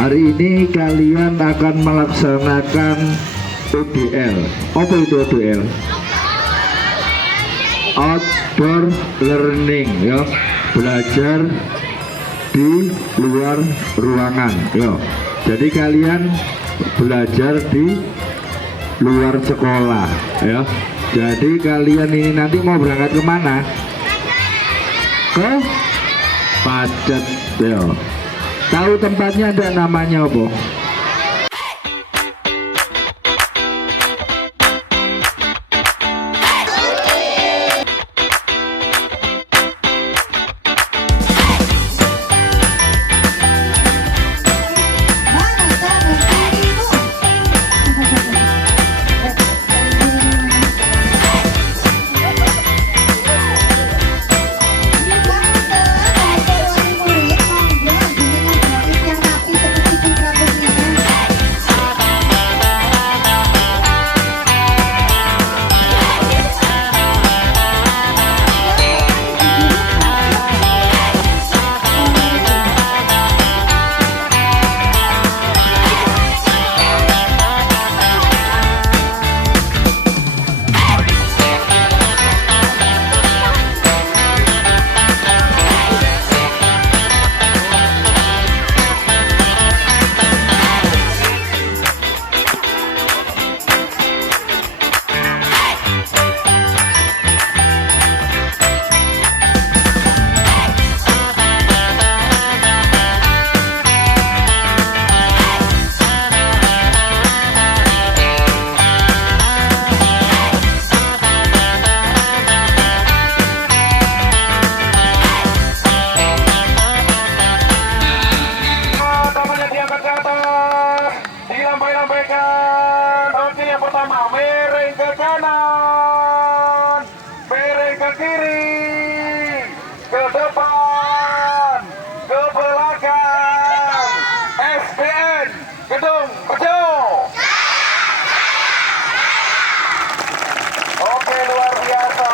Hari ini kalian akan melaksanakan ODL. Apa itu ODL? Outdoor learning, ya, belajar di luar ruangan, ya. Jadi kalian belajar di luar sekolah, ya. Jadi kalian ini nanti mau berangkat kemana? Ke Pacet, ya. Tahu tempatnya ada namanya apa? Oke, yang pertama miring ke kanan, miring ke kiri, ke depan, ke belakang. SDN Gedung Rejo. Oke, luar biasa.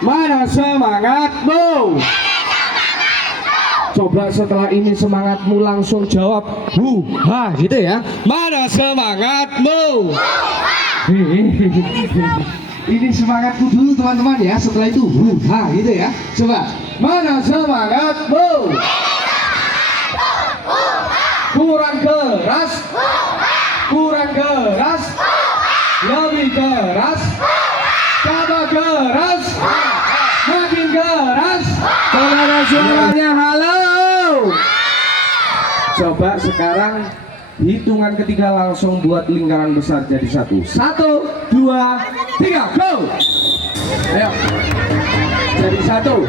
Mana semangatmu? Coba setelah ini semangatmu langsung jawab ha gitu ya. Mana semangatmu? Ini semangatku dulu teman-teman ya. Setelah itu ha gitu ya. Coba mana semangatmu? Kurang keras, kurang keras, lebih keras, tambah keras, makin keras. Saudara suaranya halo. Coba sekarang hitungan ketiga langsung buat lingkaran besar jadi satu. 1, 2, 3, go. Ayo. Jadi satu.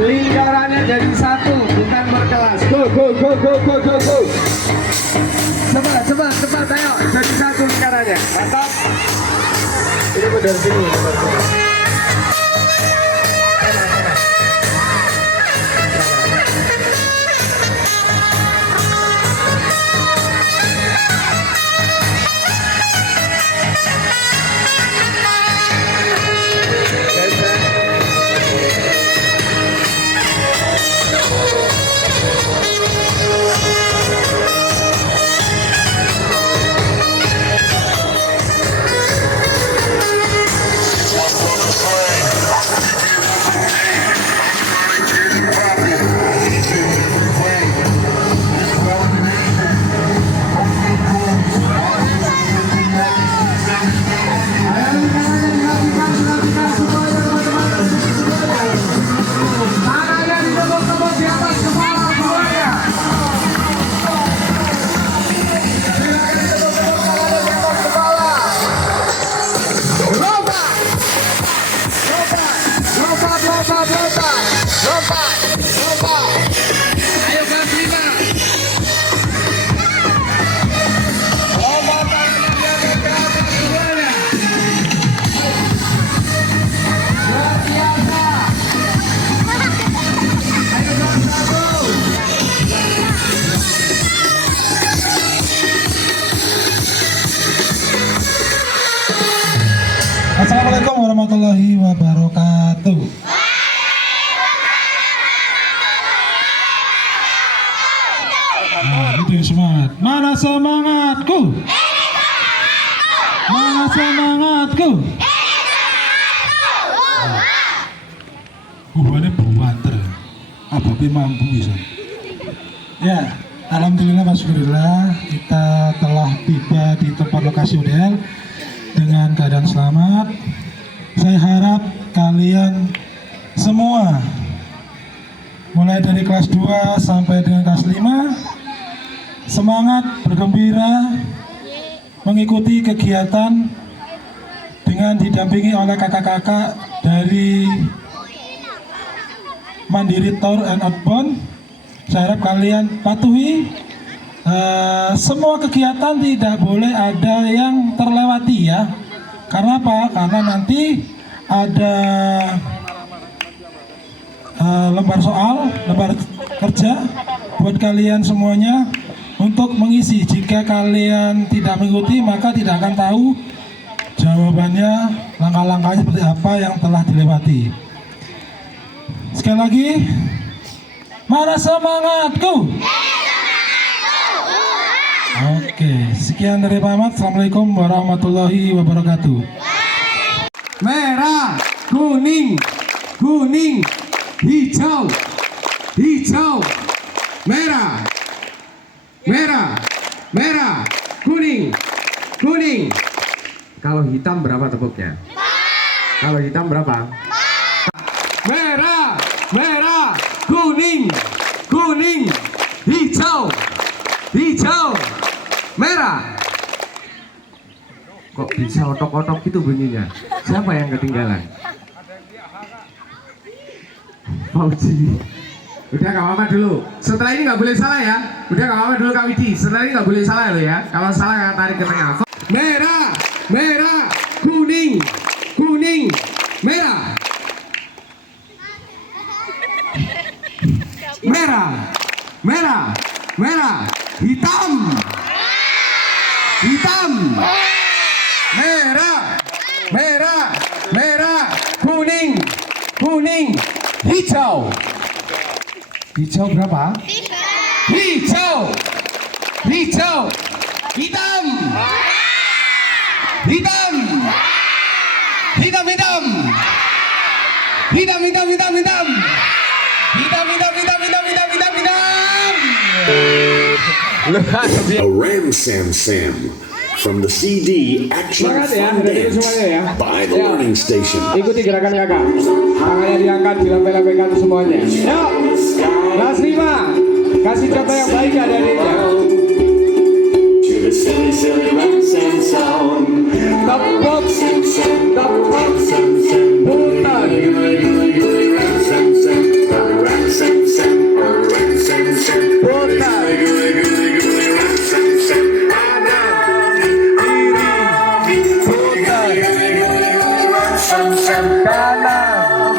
Lingkarannya jadi satu, bukan berkelas. Go, go, go, go, go, go, go. Cepat, cepat, cepat, ayo. Jadi satu lingkarannya. Mantap. Ini dari sini. warahmatullahi wabarakatuh. Nah, itu yang semangat. Mana semangatku? Mana semangatku? Hubungannya buanter. Apa mampu bisa? Ya, alhamdulillah, alhamdulillah kita telah tiba di tempat lokasi UDL dengan keadaan selamat. Saya harap kalian semua mulai dari kelas 2 sampai dengan kelas 5 semangat, bergembira mengikuti kegiatan dengan didampingi oleh kakak-kakak dari Mandiri Tour and Outbound. Saya harap kalian patuhi semua kegiatan, tidak boleh ada yang terlewati ya. Karena apa? Karena nanti ada lembar soal, lembar kerja buat kalian semuanya untuk mengisi. Jika kalian tidak mengikuti, maka tidak akan tahu jawabannya, langkah-langkahnya seperti apa yang telah dilewati. Sekali lagi, mana semangatku? Oke, sekian dari Pak Ahmad. Assalamualaikum warahmatullahi wabarakatuh. Merah, kuning, kuning, hijau, hijau, merah, merah, merah, kuning, kuning. Kalau hitam berapa tepuknya? Kalau hitam berapa? Merah, merah, kuning, kuning, hijau, hijau, merah. Kok bisa otok-otok gitu bunyinya? Siapa yang ketinggalan? Fauzi. Udah gak apa-apa dulu. Setelah ini gak boleh salah ya. Udah gak apa-apa dulu Kak Widi. Setelah ini gak boleh salah loh ya. Kalau salah tarik ke tengah. Merah, merah, kuning, kuning, merah. Merah, merah, merah, hitam, hitam, merah, merah, merah, kuning, kuning, hijau. Hijau berapa? Hijau, hijau, hitam, hitam, hitam, hitam, hitam, hitam, hitam, hitam, hitam, hitam, hitam, hitam, hitam, hitam, hitam. A Ram Sam Sam from the CD Action Semangat ya, Fun dari Dance semuanya ya. by the Ya. Learning Station. Ikuti gerakan kakak. Tangannya diangkat, dilempar-lemparkan semuanya. Yuk, kelas 5. Kasih contoh yang baik ya dari ya. To the silly, silly Ram Sam song. Tepuk, tepuk, putar. Ram Sam Sam, Ram Sam Sam, Ram Sam Sam. Putar. Ram Sam Sam. Putar. Ram Sam Sam. Kanan.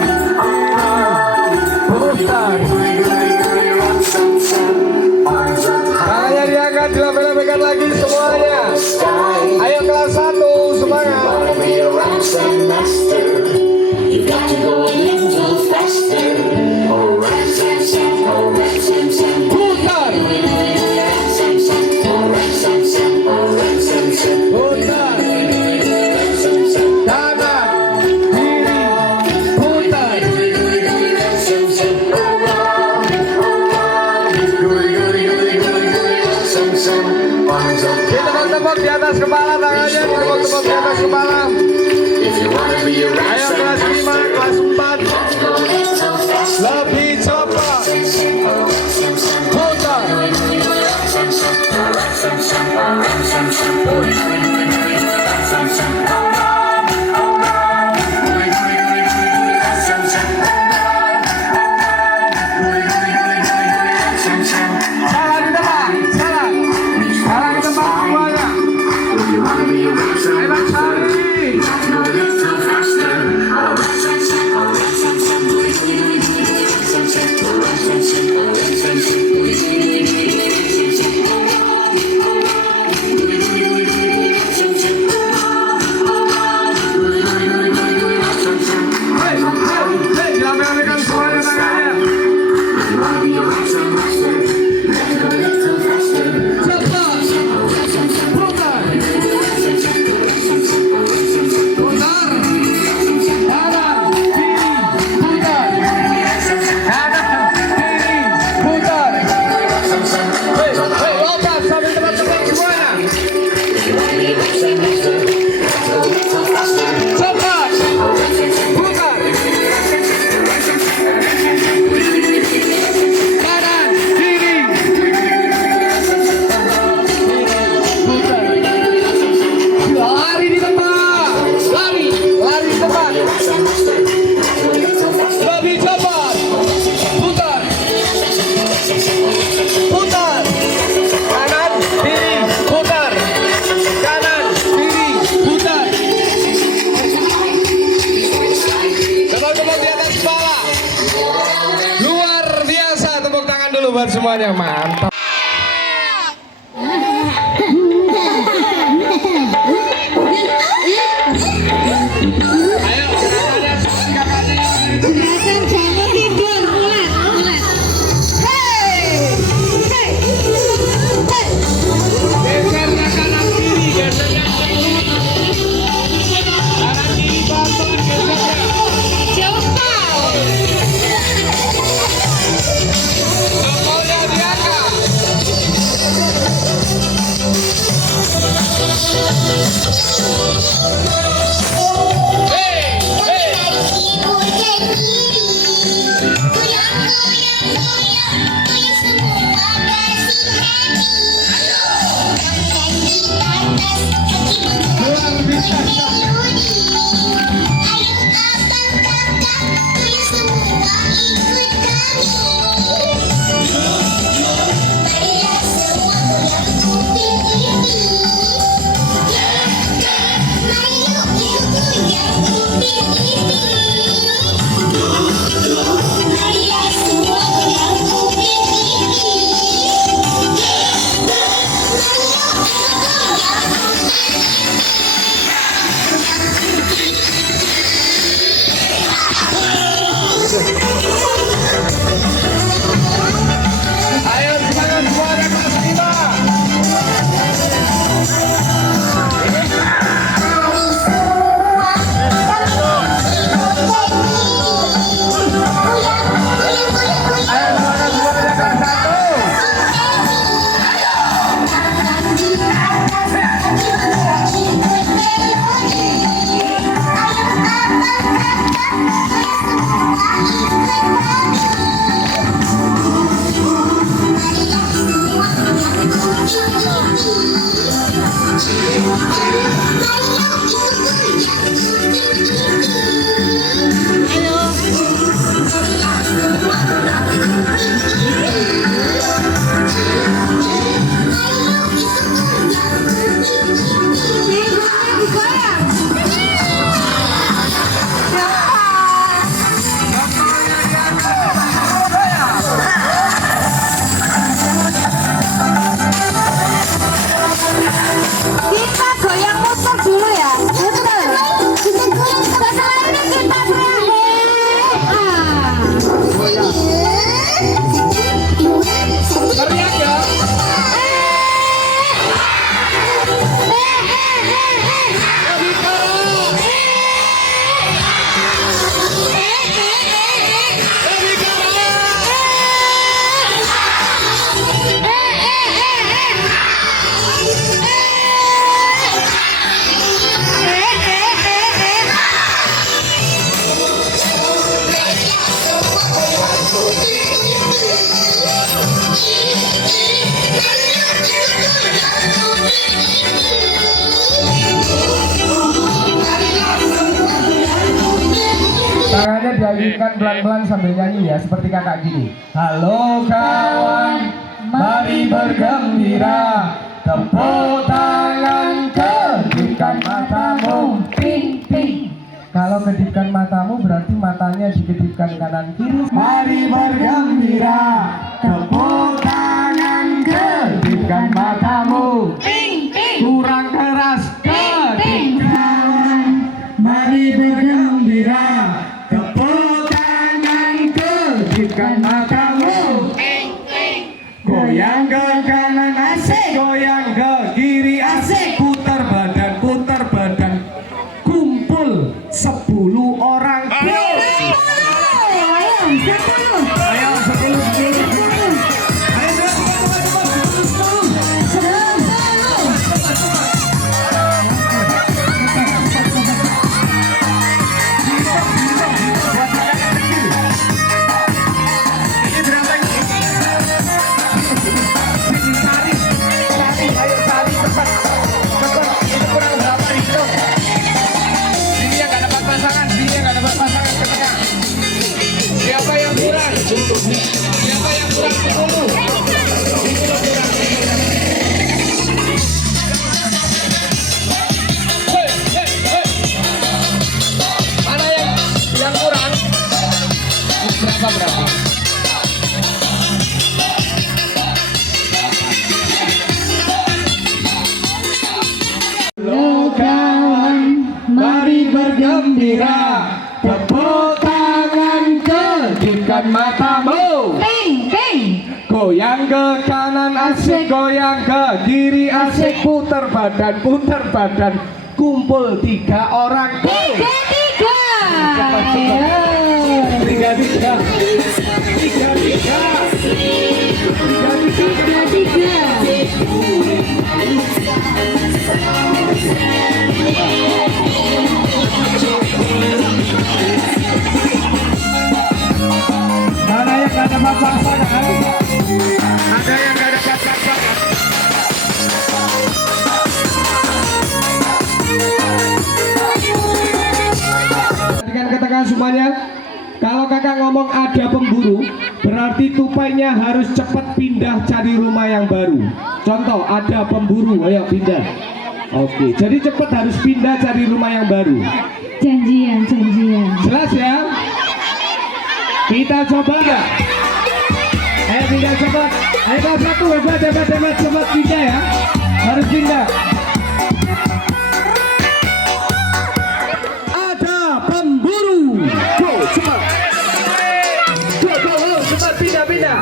Putar. Ram Sam Sam. Tangannya diangkat, dilempar-lemparkan lagi semuanya. Ayo kelas 1, semangat. Be a Ram Sam master. You've got to go a little faster. Oh, Ram Sam Sam, oh, Ram Sam Sam. Putar. Ram Sam Sam, oh, Ram Sam Sam, oh, Ram Sam Sam. Putar. Ram Sam Sam. Kanan. Kiri. Putar. Ram Sam Sam. Ram Sam Sam. Arms up Ditepuk-tepuk di atas kepala tangannya, ditepuk-tepuk di atas kepala. if you wanna be a Ram Ayo Sam kelas 5, kelas 4. Go a little faster. Lebih cepat. Putar. Salah di depan, salah. Salah di depan semuanya. Hebat sekali. semuanya, mantap. Gerakan jangan tidur, ulet, ulet. Hey, hey, hey. Geser ke kanan kiri, geser yang kanan kiri bantuan geser. Cepat. Jempolnya diangkat. Ayo semangat semuanya kelas 5. Ayo semangat semuanya kelas 1. Kita goyang muter dulu ya. Muter. Setelah ini kita Teriak ya. Tangannya diayunkan pelan-pelan sambil nyanyi ya, seperti kakak gini. Halo kawan, mari bergembira, tepuk tangan, kedipkan matamu, ping ping. Kalau kedipkan matamu berarti matanya dikedipkan kanan kiri. Mari bergembira, tepuk tangan, kedipkan matamu, ping ping. Kurang keras, kedipkan. Mari bergembira, tepuk tangan, kedipkan matamu, goyang ke kanan asik, goyang ke kiri asik, putar badan, kumpul 10 orang. Ayo 10. matamu. Ping. Goyang ke kanan asik, goyang ke kiri asik, puter badan, kumpul 3 orang. Go. Tiga. Cepat. Ayo. 3. Mana yang gak ada pasangan? Ada yang gak ada pasangan? Dengan katakan semuanya, kalau kakak ngomong ada pemburu, berarti tupainya harus cepat pindah cari rumah yang baru. Contoh, ada pemburu, ayo pindah. Oke, jadi cepat harus pindah cari rumah yang baru. Janjian. Jelas ya? Kita coba nggak? Ayo pindah cepat. Ayo kelas 1 hebat cepat pindah ya. Harus pindah. Ada pemburu. Go cepat. Go cepat pindah.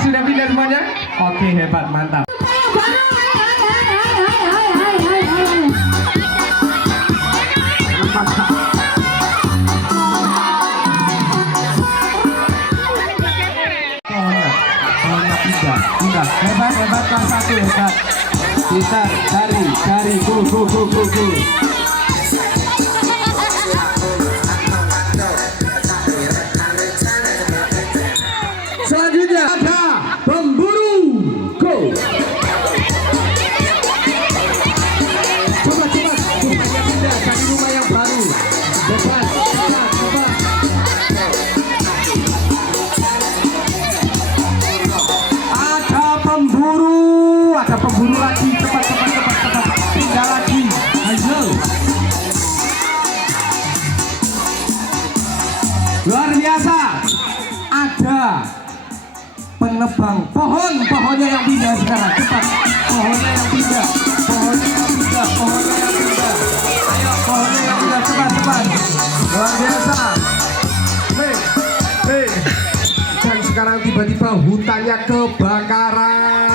Sudah pindah semuanya? Oke hebat mantap. Pindah. Hebat kelas 1 hebat. Pintar, cari, go. Selanjutnya ada pemburu. Go. Coba pindah cari rumah yang baru. Cepat. Ada pemburu lagi, cepat pindah lagi, ayo. Luar biasa, ada penebang pohonnya yang pindah sekarang, cepat, pohonnya yang pindah, ayo pohonnya yang pindah, cepat, luar biasa. Dan sekarang tiba-tiba hutannya kebakaran.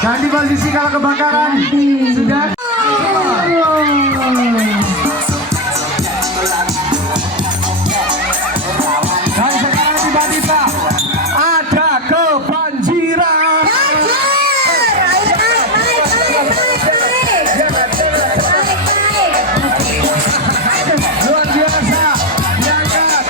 Ganti posisi kalau kebakaran. Sudah. Dan sekarang tiba-tiba ada kebanjiran. Luar biasa. Diangkat.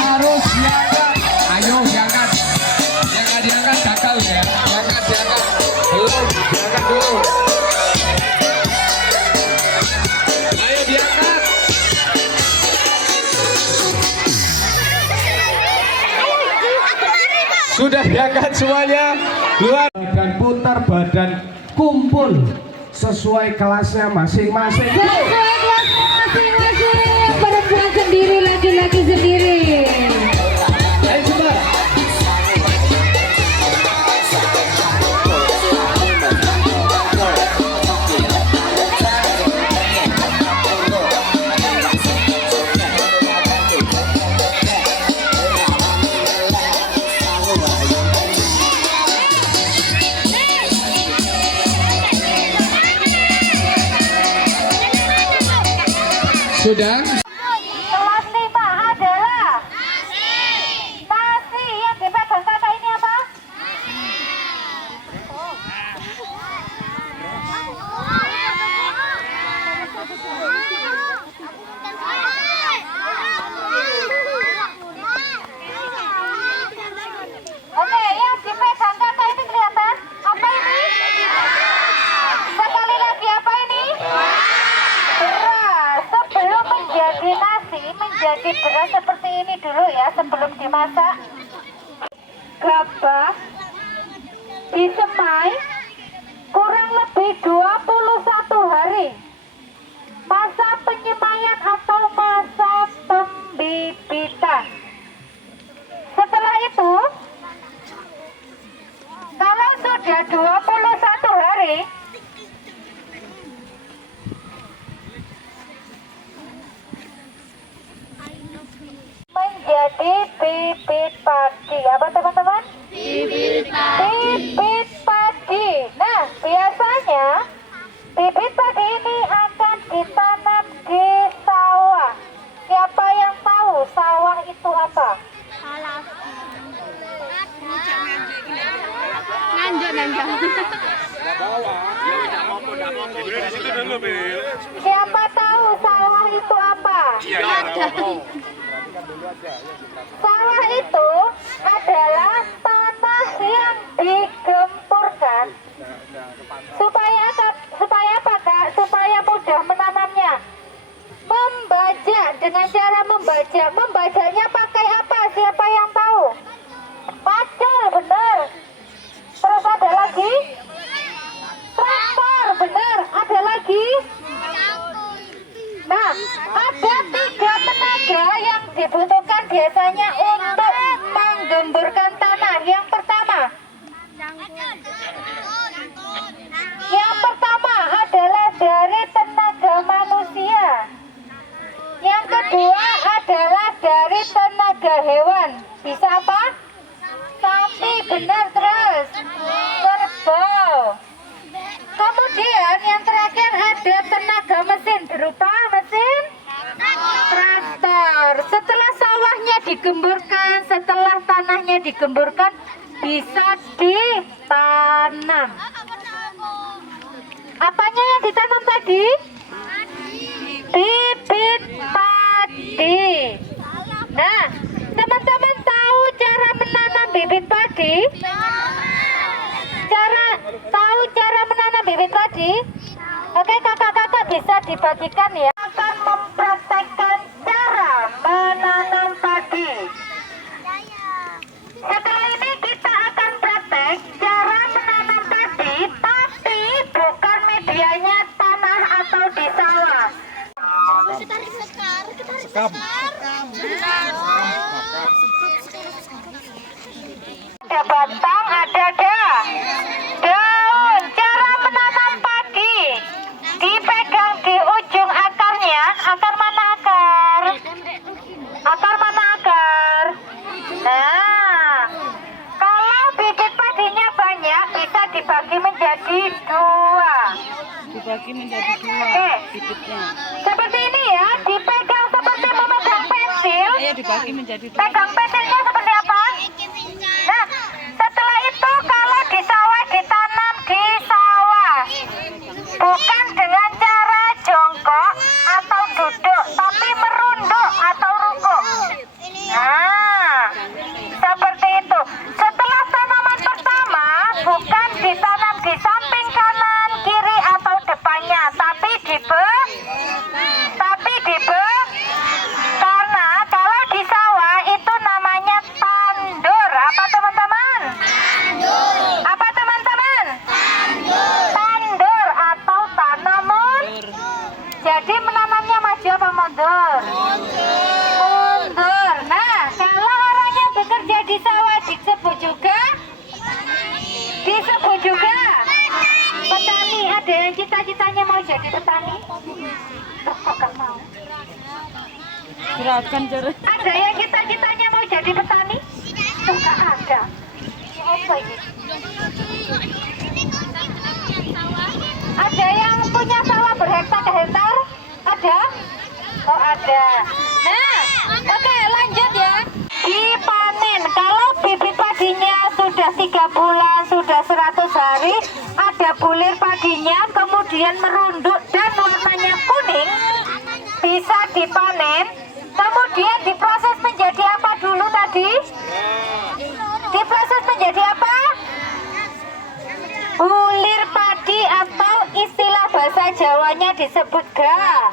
Harus diangkat. Ayo diangkat. Yang diangkat gagal ya. Diangkat. Belum. Diangkat dulu. Ayo diangkat. Sudah diangkat semuanya. Luar badan, putar badan, kumpul sesuai kelasnya masing-masing. Sesuai kelas masing-masing. Perempuan sendiri, laki-laki sendiri. Ayo coba. Sudah. Kelas 5 adalah nasi yang dipegang kakak ini apa? Oke, yang dipegang kakak ini kelihatan? Apa ini? Sekali lagi apa ini? Beras. Sebelum menjadi nasi, menjadi beras seperti ini dulu ya, sebelum dimasak. Gabah disemai kurang lebih 21 hari masa penyemayan atau masa pembibitan. Setelah itu, kalau sudah 21 hari, menjadi bibit padi. Apa teman-teman? Bibit padi. Nah, biasanya bibit padi ini akan ditanam di sawah. Siapa yang tahu sawah itu apa? Siapa tahu sawah itu apa? Sawah itu adalah tanah yang digempurkan supaya apa Kak? Supaya mudah menanamnya. Membajak, dengan cara membajak. Membajaknya pakai apa? Siapa yang tahu? Pacul, benar. Terus ada lagi? Traktor, benar. Ada lagi? Nah, ada 3 tenaga yang dibutuhkan biasanya untuk menggemburkan tanah. Yang pertama adalah dari tenaga manusia. Yang kedua adalah dari tenaga hewan. Bisa apa? Sapi, benar, terus kerbau. Kemudian yang terakhir ada tenaga mesin berupa mesin traktor. Setelah sawahnya digemburkan, setelah tanahnya digemburkan, bisa ditanam. Apanya yang ditanam tadi? Bibit padi. Nah, teman-teman tahu cara menanam bibit padi? Cara menanam bibit padi? Oke, kakak-kakak bisa dibagikan ya. Akan mempraktekkan cara menanam padi. Setelah ini kita akan praktek cara menanam padi, tapi bukan medianya tanah atau di sawah. Ada batang, ada daun. Cara menanam padi, dipegang di ujung akarnya. Akar mana akar? Akar mana akar? Nah, kalau bibit padinya banyak, bisa dibagi menjadi 2. Oke, seperti ini ya, dipegang seperti memegang pensil. Pegang pensilnya seperti apa? Nah, setelah itu kalau di sawah ditanam di sawah, bukan dengan cara jongkok atau duduk, tapi merunduk atau rukuk. Nah, seperti itu. Setelah tanaman pertama, bukan ditanam di samping kanan, kiri atau depannya, tapi di karena kalau di sawah itu namanya tandur. Apa teman-teman? Apa teman-teman? Tandur atau tanaman. Jadi menanamnya maju apa mundur? Mundur. Nah, kalau orang yang bekerja di sawah disebut juga petani. Ada yang cita-citanya mau jadi petani? Enggak mau. Ada yang cita-citanya mau jadi petani? Enggak ada. Apa ini? Ada yang punya sawah berhektar-hektar? Ada? Oh, ada. Nah, oke, lanjut ya. Dipanen. Kalau bibit padinya sudah 3 bulan, sudah 100 hari, ada bulir padinya, kemudian merunduk dan warnanya kuning, bisa dipanen. Kemudian diproses menjadi apa dulu tadi? Diproses menjadi apa? Bulir padi atau istilah bahasa Jawanya disebut gabah.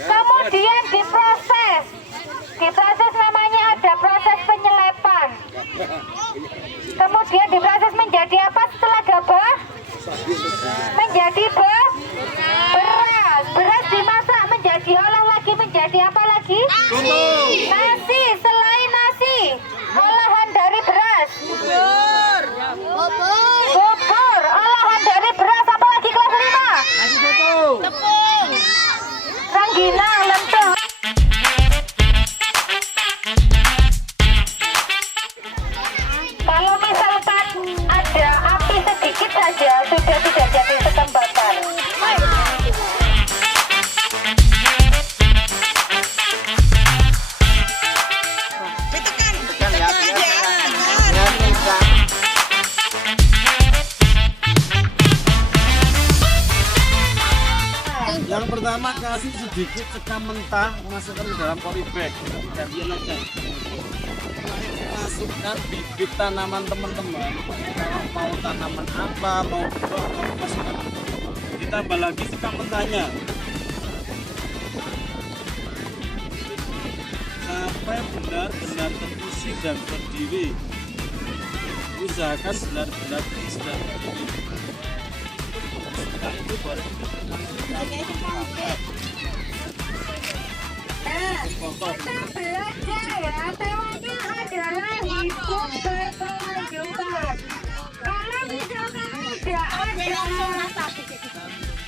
Kemudian diproses. Diproses namanya ada proses penyelepan. Kemudian diproses menjadi apa setelah gabah? menjadi beras. Beras dimasak menjadi olah lagi menjadi apa lagi? Nasi. Selain nasi, olahan dari beras. Bubur. Olahan dari beras apa lagi kelas 5? Rengginang, lentok. Kalau misalkan ada api sedikit saja sudah tidak jadi sekam bakar. Yang pertama kasih sedikit sekam mentah, masukkan ke dalam polybag, gantian aja. Masukkan bibit tanaman teman-teman. Kalau mau tanaman apa, mau buah, mau masukkan. Ditambah lagi sekam mentahnya. Sampai benar-benar terisi dan berdiri. Usahakan benar-benar terisi dan berdiri. Nah, itu baru Kita belajar ya, temanya adalah hidup berkelanjutan. Kalau misalkan tidak ada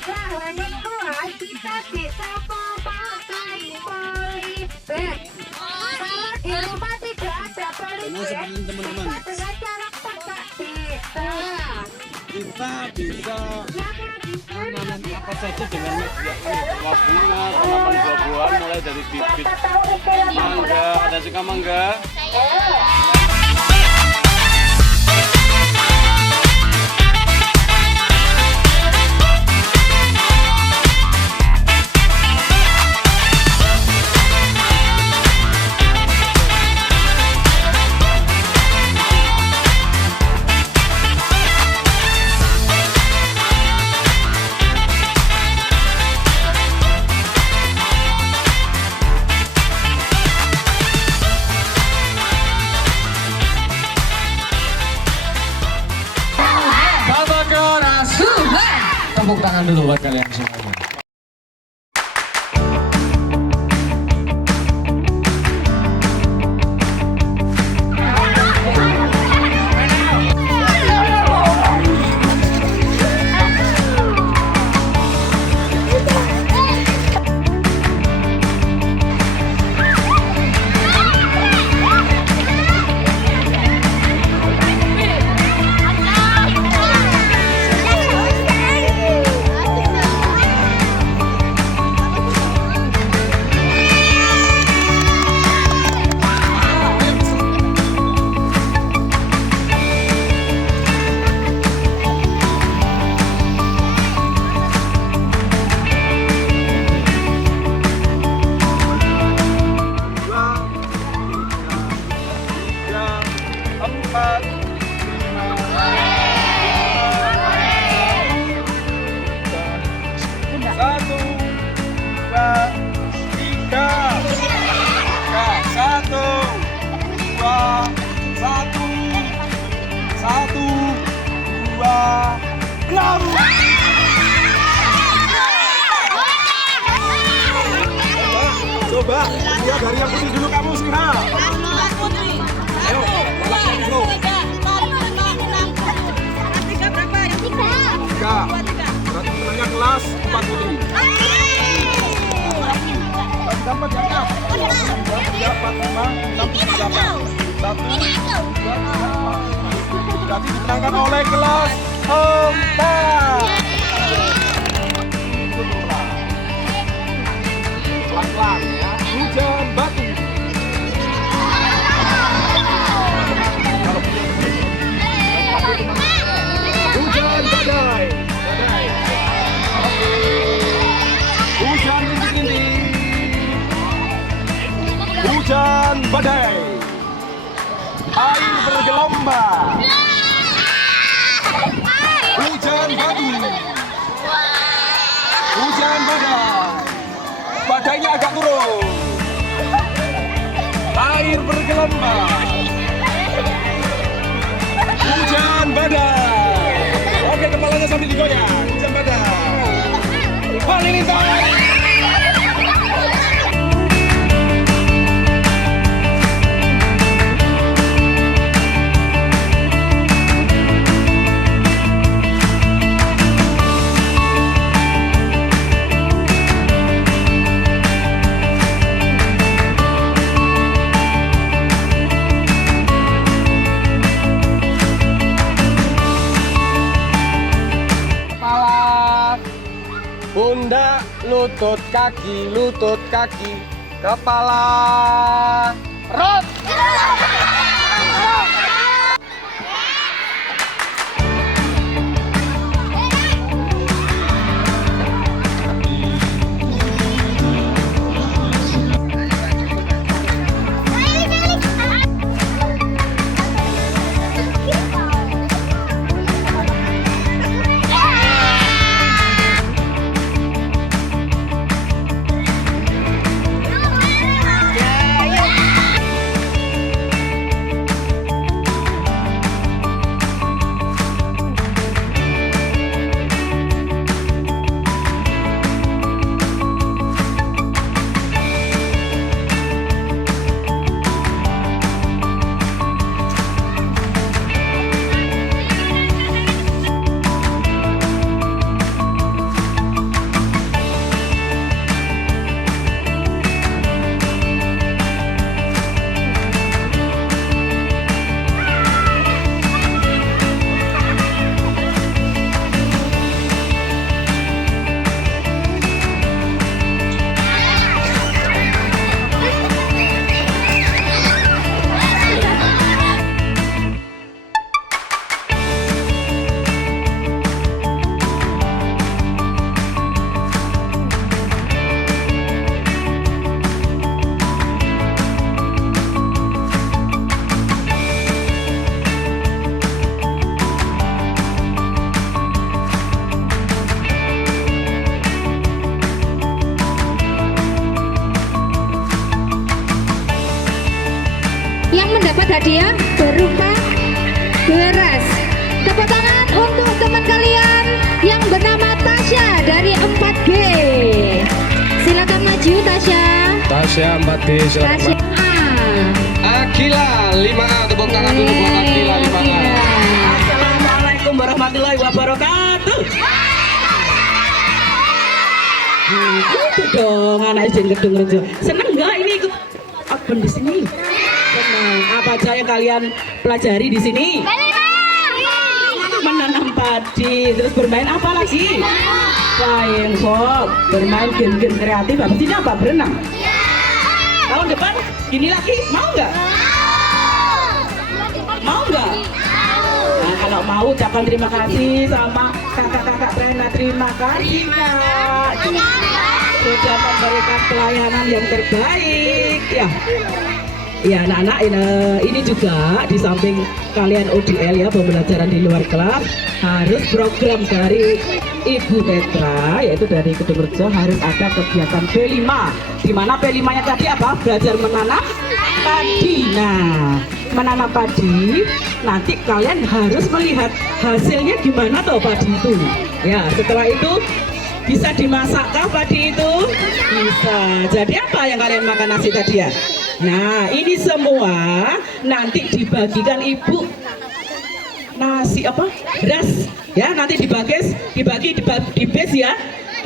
bahan itu, kita bisa pakai polybag. Kalau di rumah tidak ada polybag, teman-teman. kita dengan cara pakai bisa. Kita bisa tanaman apa saja dengan media bunga, tanaman buah-buahan mulai dari bibit mangga, ada juga mangga. Tepuk tangan dulu buat kalian semuanya. Coba, lihat dari yang putih dulu kamu sih, ha? Ayo, bro. Tiga. Berarti menengah kelas 4 putri. Dapat yang 6. 2, 3, 4, 5, 6, 7, 8. 1, 2, 3. Berarti dimenangkan oleh kelas 4. Pelan-pelan ya. Hujan batu. Hujan badai. Hujan rintik-rintik. Hujan badai. Air bergelombang. Hujan batu. Hujan badai. Badainya agak turun. Air bergelombang. Hujan badai. Oke, kepalanya sambil digoyang. Jam pada. Halilintar. Pundak, lutut kaki, kepala, rot. Yang mendapat hadiah berupa beras. Tepuk tangan untuk teman kalian yang bernama Tasya dari 4G. Silakan maju Tasya. Tasya 4D, Tasya A. Akila 5A, tepuk tangan dulu buat Akila 5A. Assalamualaikum warahmatullahi wabarakatuh. Itu dong anak izin gedung rejo. Seneng nggak ini ikut open di sini? Senang. Apa aja yang kalian pelajari di sini? Menanam padi, terus bermain apa lagi? Flying fox, bermain game-game kreatif. Habis ini apa? Berenang. Tahun depan ini lagi mau nggak? Mau nggak? Nah, kalau mau ucapkan terima kasih sama kakak-kakak Rena. Terima kasih Kak sudah memberikan pelayanan yang terbaik ya. Ya anak-anak ini juga di samping kalian ODL ya, pembelajaran di luar kelas, harus program dari Ibu Petra yaitu dari Kedung Rejo harus ada kegiatan P5, di mana P5 nya tadi apa? Belajar menanam padi. Nah, menanam padi nanti kalian harus melihat hasilnya gimana toh padi itu. Ya, setelah itu bisa dimasakkah padi itu? Bisa. Jadi apa yang kalian makan nasi tadi ya? Nah, ini semua nanti dibagikan ibu nasi apa? Beras. Ya, nanti dibagi di base ya.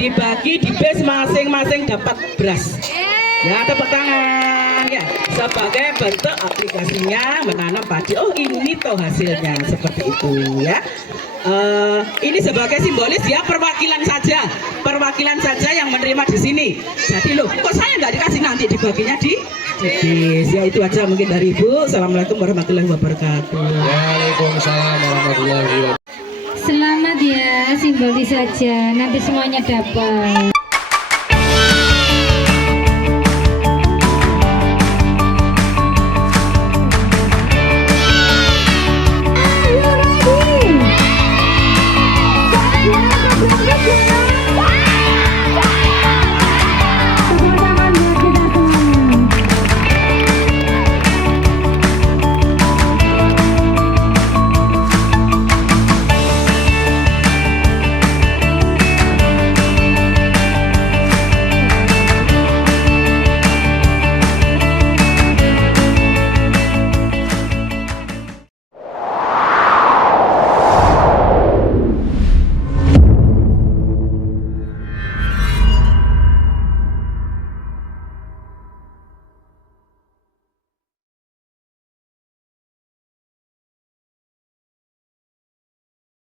Dibagi di base masing-masing dapat beras. Ya, tepuk tangan ya. Sebagai bentuk aplikasinya menanam padi. Oh, ini toh hasilnya seperti itu ya. Ini sebagai simbolis ya, perwakilan saja yang menerima di sini. Jadi loh, kok saya nggak dikasih, nanti dibaginya di base. Ya itu aja mungkin dari Ibu. Assalamualaikum warahmatullahi wabarakatuh. Waalaikumsalam warahmatullahi wabarakatuh. Selamat ya, simbolis saja. Nanti semuanya dapat.